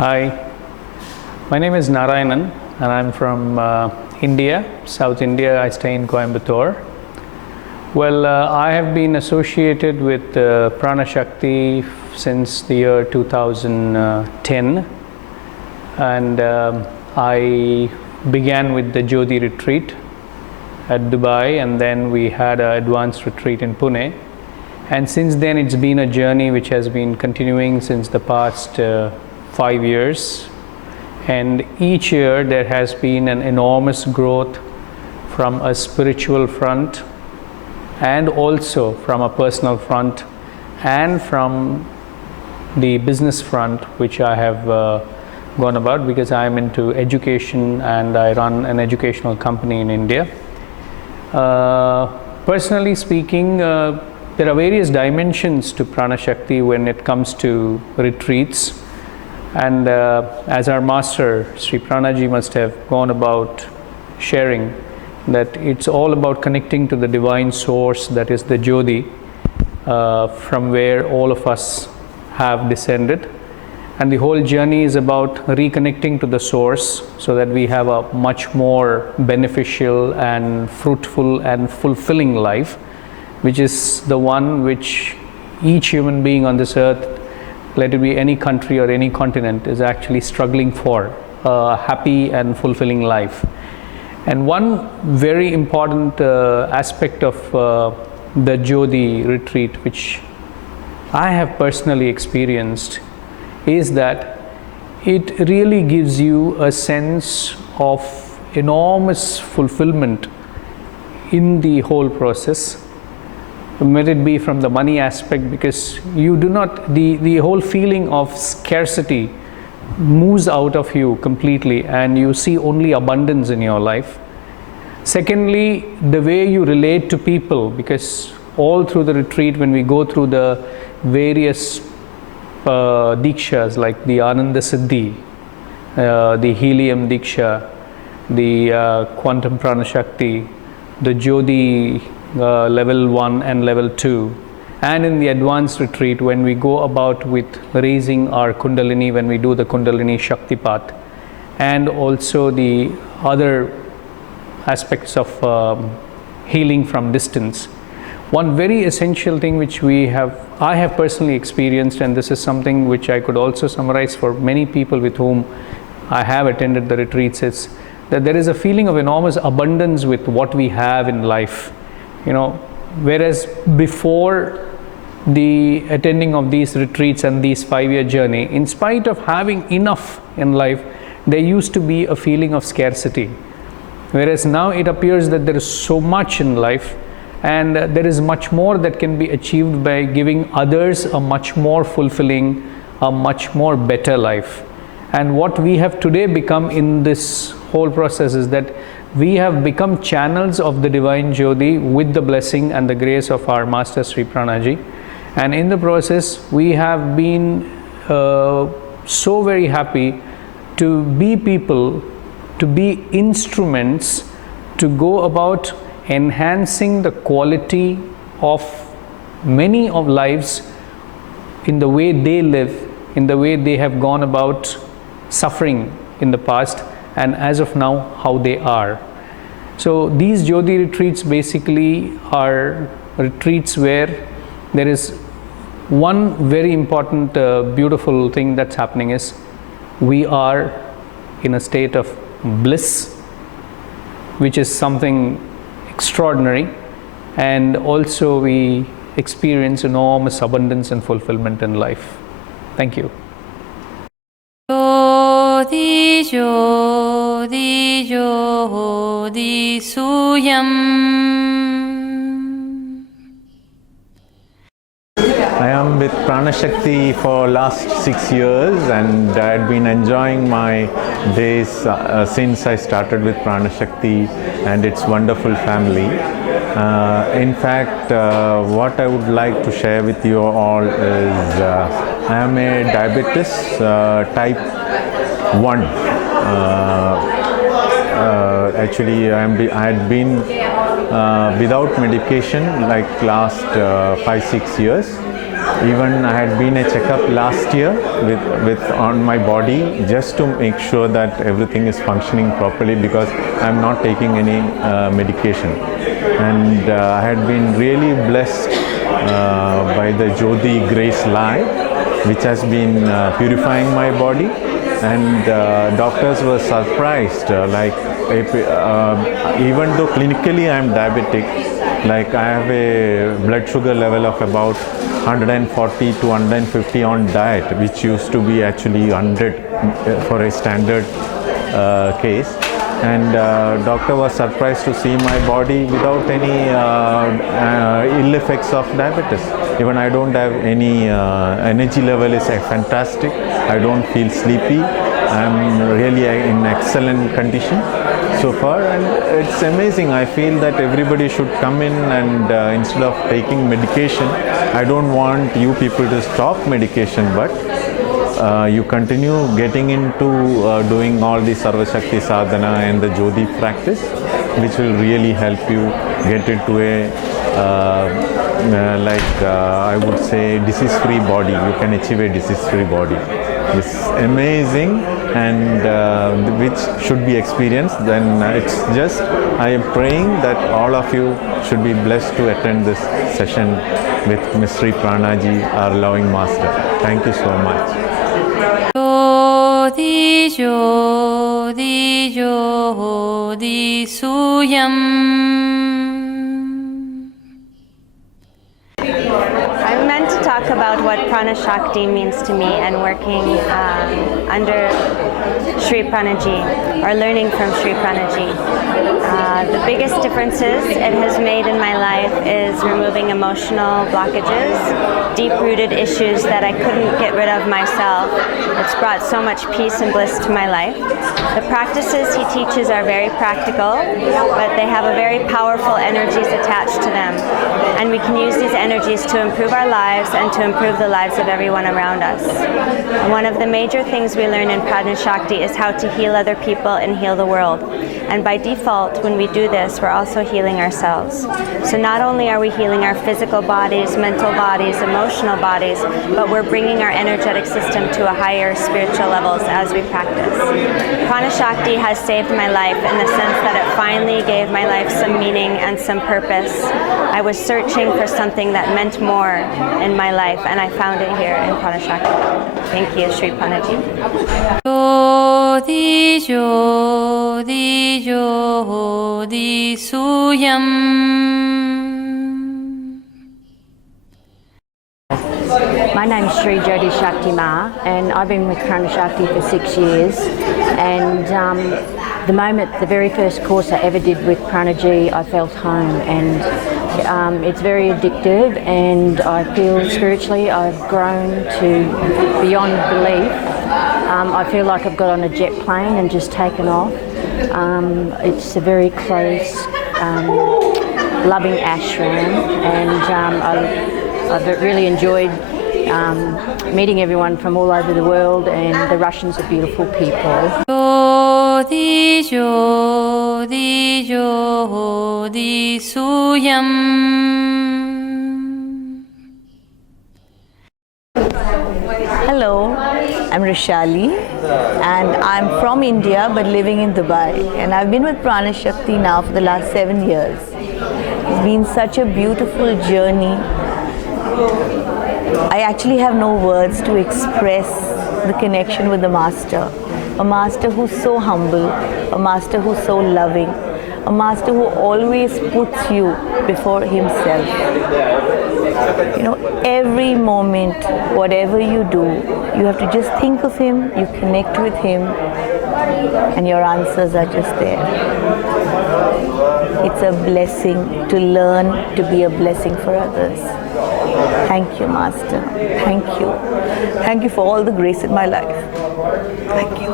Hi, my name is Narayanan and I'm from India, South India. I stay in Coimbatore. Well, I have been associated with Pranashakty since the year 2010, and I began with the Jyoti retreat at Dubai, and then we had an advanced retreat in Pune. And since then it's been a journey which has been continuing since the past 5 years, and each year there has been an enormous growth from a spiritual front and also from a personal front and from the business front, which I have gone about because I am into education and I run an educational company in India. Personally speaking, there are various dimensions to Pranashakty when it comes to retreats, and as our master Sri Pranaji must have gone about sharing, that it's all about connecting to the divine source, that is the Jyoti, from where all of us have descended, and the whole journey is about reconnecting to the source so that we have a much more beneficial and fruitful and fulfilling life, which is the one which each human being on this earth, let it be any country or any continent, is actually struggling for a happy and fulfilling life. And one very important aspect of the Jyoti retreat, which I have personally experienced, is that it really gives you a sense of enormous fulfillment in the whole process. May it be from the money aspect, because you do not, the whole feeling of scarcity moves out of you completely and you see only abundance in your life. Secondly, the way you relate to people, because all through the retreat when we go through the various dikshas like the Ananda Siddhi, the Helium Diksha, the Quantum Pranashakti, the Jyoti level 1 and level 2, and in the advanced retreat when we go about with raising our Kundalini, when we do the Kundalini Shaktipat, and also the other aspects of healing from distance. One very essential thing which I have personally experienced, and this is something which I could also summarize for many people with whom I have attended the retreats, is that there is a feeling of enormous abundance with what we have in life. You know, whereas before the attending of these retreats and these 5-year journey, in spite of having enough in life, there used to be a feeling of scarcity. Whereas now it appears that there is so much in life, and there is much more that can be achieved by giving others a much more fulfilling, a much more better life. And what we have today become in this whole process is that we have become channels of the divine Jyoti with the blessing and the grace of our master Sri Pranaji, and in the process we have been so very happy to be people, to be instruments, to go about enhancing the quality of many of lives in the way they live, in the way they have gone about suffering in the past, and as of now how they are. So these Jyoti retreats basically are retreats where there is one very important beautiful thing that's happening, is we are in a state of bliss, which is something extraordinary, and also we experience enormous abundance and fulfillment in life. Thank you. Jyoti, Jyoti, Jyoti Suyam. I am with Pranashakty for last 6 years, and I had been enjoying my days since I started with Pranashakty and its wonderful family. In fact, what I would like to share with you all is I am a diabetes type 1. Actually, I had been without medication like last 5-6 years, Even I had been a checkup last year with on my body, just to make sure that everything is functioning properly, because I'm not taking any medication. And I had been really blessed by the Jyoti Grace Light, which has been purifying my body. And doctors were surprised, even though clinically I am diabetic, like I have a blood sugar level of about 140 to 150 on diet, which used to be actually 100 for a standard case. And doctor was surprised to see my body without any ill effects of diabetes. Even I don't have any energy level is fantastic. I don't feel sleepy. I'm really in excellent condition so far, and it's amazing. I feel that everybody should come in and instead of taking medication, I don't want you people to stop medication, but you continue getting into doing all the Sarva Shakti sadhana and the Jyoti practice, which will really help you get into a I would say disease-free body. You can achieve a disease-free body. It's amazing, and which should be experienced. Then it's just, I am praying that all of you should be blessed to attend this session with Ms. Sri Pranaji, our loving master. Thank you so much. Jyoti Jyoti Jyoti Suyam. I'm meant to talk about what Pranashakty means to me, and working under Sri Pranaji, or learning from Sri Pranaji. The biggest differences it has made in my life is removing emotional blockages, deep-rooted issues that I couldn't get rid of myself. It's brought so much peace and bliss to my life. The practices he teaches are very practical, but they have a very powerful energies attached to them. And we can use these energies to improve our lives and to improve the lives of everyone around us. And one of the major things we learn in Pranashakty is how to heal other people and heal the world. And by default, when we do this, we're also healing ourselves. So not only are we healing our physical bodies, mental bodies, emotional bodies, but we're bringing our energetic system to a higher spiritual levels as we practice. Pranashakty has saved my life in the sense that it finally gave my life some meaning and some purpose. I was searching for something that meant more in my life, and I found it here in Pranashakty. Thank you, Sri Pranaji. Jyoti Jyoti Jyoti Suyam. My name is Sri Jyoti Shakti Ma, and I've been with Pranashakty for 6 years. And the very first course I ever did with Pranaji, I felt home, and it's very addictive, and I feel spiritually I've grown to beyond belief. I feel like I've got on a jet plane and just taken off. It's a very close, loving ashram, and I've really enjoyed meeting everyone from all over the world, and the Russians are beautiful people. Jyoti Jyoti Jyoti Suyam. Hello, I'm Rishali, and I'm from India but living in Dubai, and I've been with Pranashakty now for the last 7 years. It's been such a beautiful journey. I actually have no words to express the connection with the Master. A Master who's so humble, a Master who's so loving, a Master who always puts you before himself. You know, every moment, whatever you do, you have to just think of him, you connect with him, and your answers are just there. It's a blessing to learn to be a blessing for others. Thank you, Master. Thank you. Thank you for all the grace in my life. Thank you.